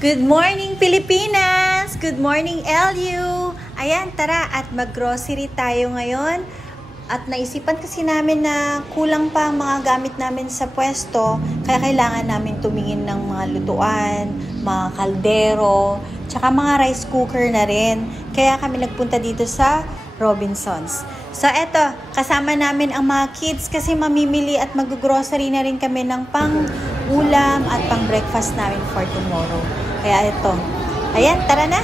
Good morning, Pilipinas! Good morning, LU! Ayan, tara at mag-grocery tayo ngayon. At naisipan kasi namin na kulang pa ang mga gamit namin sa pwesto, kaya kailangan namin tumingin ng mga lutuan, mga kaldero, tsaka mga rice cooker na rin. Kaya kami nagpunta dito sa Robinsons. So eto, kasama namin ang mga kids kasi mamimili at mag-grocery na rin kami ng pang-ulam at pang-breakfast namin for tomorrow. Kaya ito. Ayan, tara na.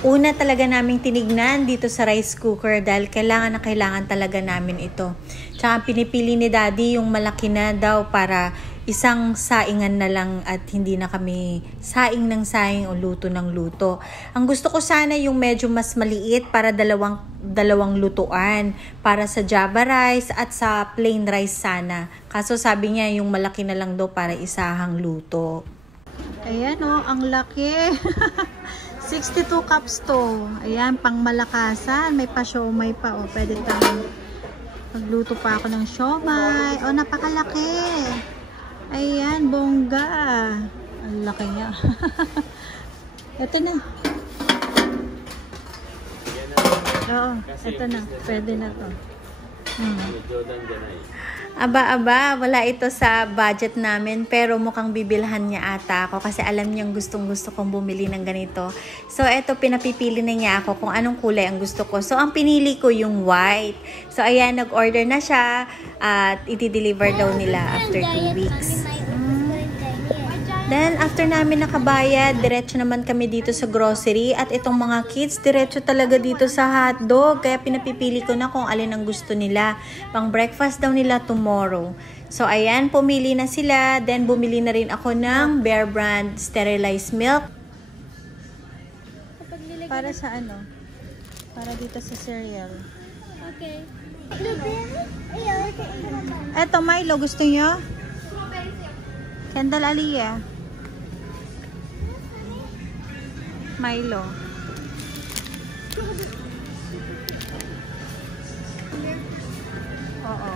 Una talaga naming tinignan dito sa rice cooker dahil kailangan na kailangan talaga namin ito. Tsaka pinipili ni Daddy yung malaki na daw para isang saingan na lang at hindi na kami saing ng saing o luto ng luto. Ang gusto ko sana yung medyo mas maliit para dalawang lutuan para sa Java rice at sa plain rice sana. Kaso sabi niya yung malaki na lang daw para isahang luto. Ayan oh, ang laki. 62 cups to. Ayan, pang malakasan. May pa siomay pa oh. Pwede tayong magluto pa ako ng siomay. Oh, napakalaki. Ayan, bongga. Ang laki niya. Ito na. Oo, ito na. Pwede na to. Aba, wala ito sa budget namin pero mukhang bibilhan niya ata ako kasi alam niyang gustong-gusto kong bumili ng ganito. So, ito pinapipili na niya ako kung anong kulay ang gusto ko. So, ang pinili ko yung white. So, ayan, nag-order na siya at iti-deliver daw nila after 2 weeks. Then, after namin nakabayad, diretso naman kami dito sa grocery. At itong mga kids, diretso talaga dito sa hotdog. Kaya pinapipili ko na kung alin ang gusto nila. Pang breakfast daw nila tomorrow. So, ayan, pumili na sila. Then, bumili na rin ako ng Bear Brand sterilized milk. Para sa ano? Para dito sa cereal. Okay. Eto, Milo, gusto nyo? Kendall Aliyah. Milo. Oo.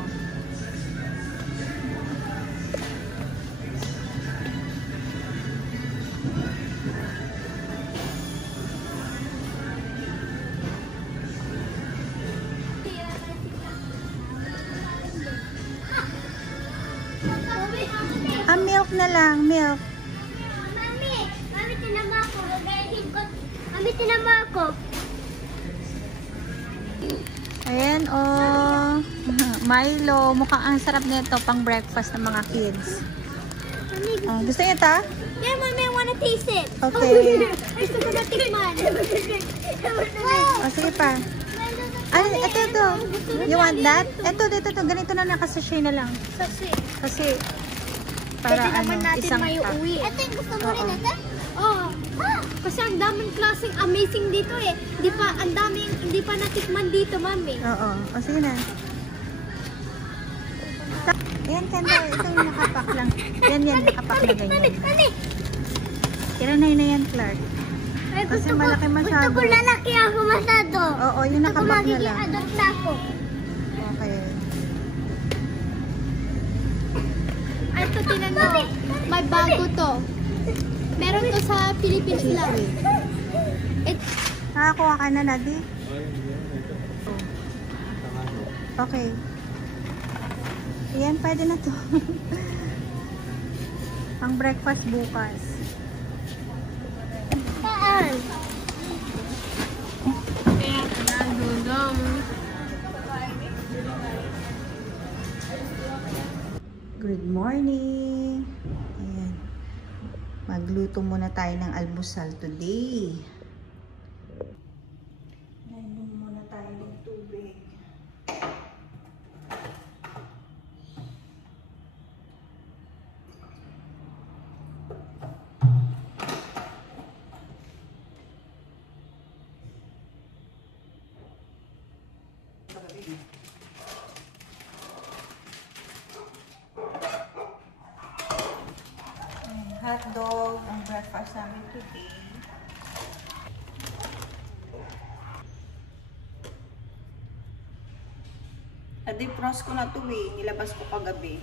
Milk na lang, milk. Mami, tinama ako. Gagayahin ko. Mami, tinama ako. Ayan, oh. Milo. Mukhang ang sarap nito pang breakfast ng mga kids. Oh, gusto niyo ito? Yeah, Mami, I wanna taste it. Okay. Gusto ko na tikman. Oh, sige pa. Ano, ito. You want that? Ito. Ganito na nakasashay na lang. Kasi para pwede naman natin isang may pack. uwi. Ito yung gusto mo rin ito? Oo. Kasi ang daming klaseng amazing dito eh. Hindi pa natikman dito, Mami. Oo. O, sige na. Ayan, Kendall. Ito yung nakapak lang. Yan, nakapak na ganyan. Mami! Kiranay na yan, Clark. Ay, Kasi malaki masyado. Gusto ko lalaki ako masyado. Oo, yung nakapak na lang. Adopt na ako. Okay. Ay, ito, tinan mo. May bago to. Meron to sa Philippines lang. Nakakuha ka na, Nadi? Okay. Ayan, pwede na to. Ang breakfast bukas. Saan? Good morning! Ayan. Magluto muna tayo ng almusal today. Inom muna tayo ng tubig. Hotdog ang breakfast namin today. Na-defrost ko na ito eh. Nilabas ko kagabi.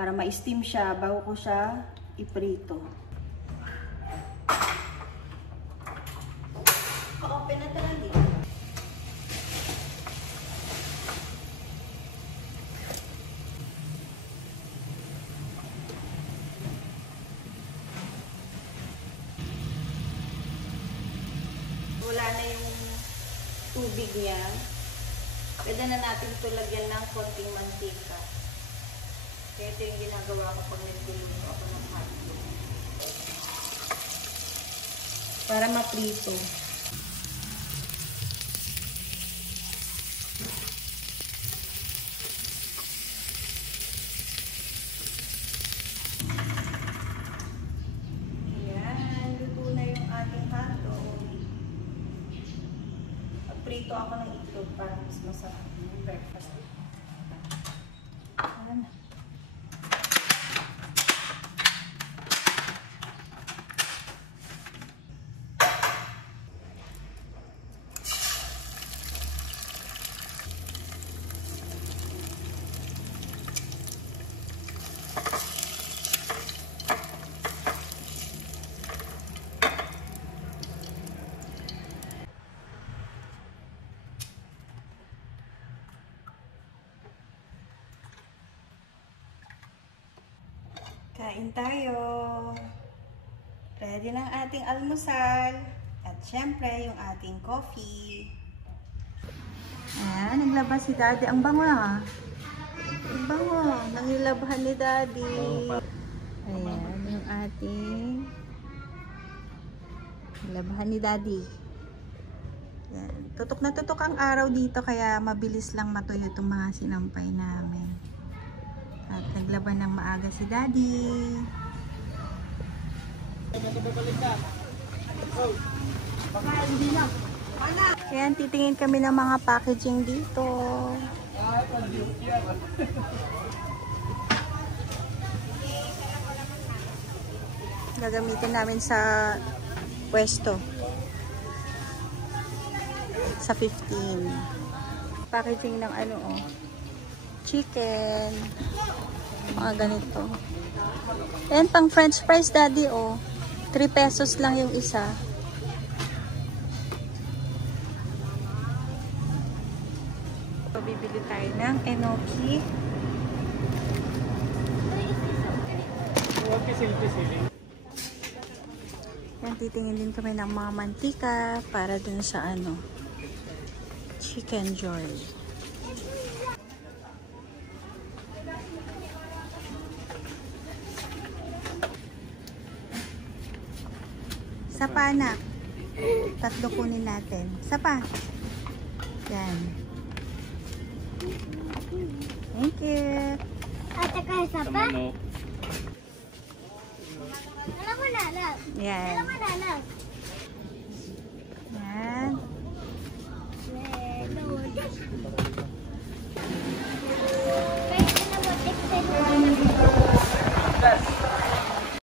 Para ma-steam siya bago ko siya iprito. Open na talaga dito. Wala na yung tubig niya. Pwede na natin ito lagyan ng konting mantika. Kaya ito yung ginagawa ko pag nagluluto ako ng hotdog. Para maprito. Ayan, luto na yung ating hotdog. Magprito ako ng itlog para mas masarap yung breakfast. Ayan na. Kain tayo. Ready na ang ating almusal. At syempre, yung ating coffee. Ayan, naglaba si Daddy. Ang bango ha. Ang bango. Nangilabahan ni Daddy. Ayan, yung ating labahan ni Daddy. Ayan. Tutok na tutok ang araw dito kaya mabilis lang matuyo itong mga sinampay namin. At naglaban ng maaga si Daddy. Ayan, titingin kami ng mga packaging dito. Gagamitin namin sa pwesto. Sa 15. Packaging ng ano oh. Chicken. Mga ganito. Ayan, pang french fries Daddy oh. 3 pesos lang yung isa. So, bibili tayo ng enoki. Yan, titingin din kami ng mga mantika para dun sa ano, Chicken Joy. Sapa na. 3 kunin natin. Sapa. Yan. Thank you. Ate ka isa pa? Alam mo na, love. Yan. Alam mo na, love. Yan. Melody.